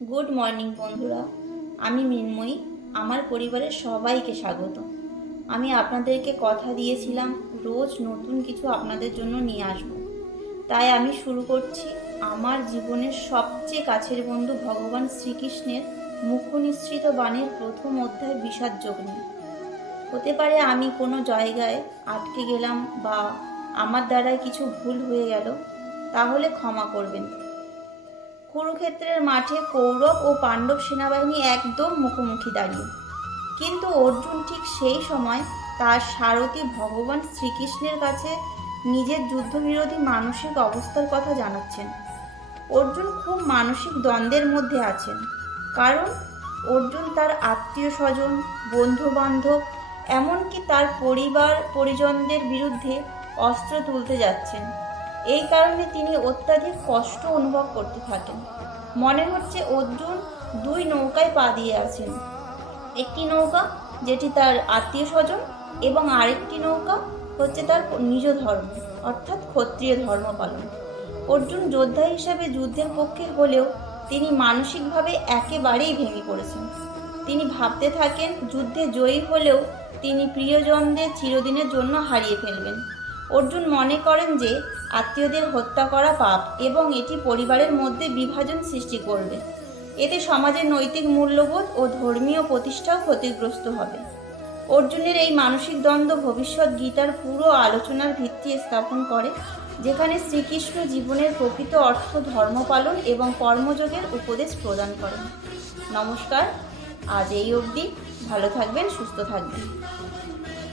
Good morning বন্ধুরা, আমি মৃন্ময়ী। আমার পরিবারের সবাইকে স্বাগত। আমি আপনাদেরকে কথা দিয়েছিলাম রোজ নতুন কিছু আপনাদের জন্য নিয়ে আসব। তাই আমি শুরু করছি আমার জীবনের সবচেয়ে কাছের বন্ধু ভগবান শ্রীকৃষ্ণের মুখনিসৃত বাণীর প্রথম অধ্যায় বিষাদ যোগ নিয়ে। হতে পারে আমি কোনো জায়গায় আটকে গেলাম বা আমার দ্বারায় কিছু ভুল হয়ে গেল, তাহলে ক্ষমা করবেন। কুরুক্ষেত্রের মাঠে কৌরব ও পাণ্ডব সেনাবাহিনী একদম মুখোমুখি দাঁড়িয়ে, কিন্তু অর্জুন ঠিক সেই সময় তার সারথি ভগবান শ্রীকৃষ্ণের কাছে নিজের যুদ্ধবিরোধী মানসিক অবস্থার কথা জানাচ্ছেন। অর্জুন খুব মানসিক দ্বন্দ্বের মধ্যে আছেন, কারণ অর্জুন তার আত্মীয় স্বজন, বন্ধু বান্ধব, এমনকি তার পরিবার পরিজনদের বিরুদ্ধে অস্ত্র তুলতে যাচ্ছেন। এই কারণে তিনি অত্যাধিক কষ্ট অনুভব করতে থাকেন। মনে হচ্ছে অর্জুন দুই নৌকায় পা দিয়ে আছেন। একটি নৌকা যেটি তার আত্মীয় স্বজন, এবং আরেকটি নৌকা হচ্ছে তার নিজ ধর্ম, অর্থাৎ ক্ষত্রিয় ধর্ম পালন। অর্জুন যোদ্ধা হিসাবে যুদ্ধের পক্ষে হলেও তিনি মানসিকভাবে একেবারেই ভেঙে পড়েছেন। তিনি ভাবতে থাকেন যুদ্ধে জয়ী হলেও তিনি প্রিয়জনদের চিরদিনের জন্য হারিয়ে ফেলবেন। অর্জুন মনে করেন যে আত্মীয়দের হত্যা করা পাপ এবং এটি পরিবারের মধ্যে বিভাজন সৃষ্টি করবে। এতে সমাজের নৈতিক মূল্যবোধ ও ধর্মীয় প্রতিষ্ঠাও ক্ষতিগ্রস্ত হবে। অর্জুনের এই মানসিক দ্বন্দ্ব ভবিষ্যৎ গীতার পুরো আলোচনার ভিত্তি স্থাপন করে, যেখানে শ্রীকৃষ্ণ জীবনের প্রকৃত অর্থ ধর্ম পালন এবং কর্মযোগের উপদেশ প্রদান করেন। নমস্কার, আজ এই অবধি। ভালো থাকবেন, সুস্থ থাকবেন।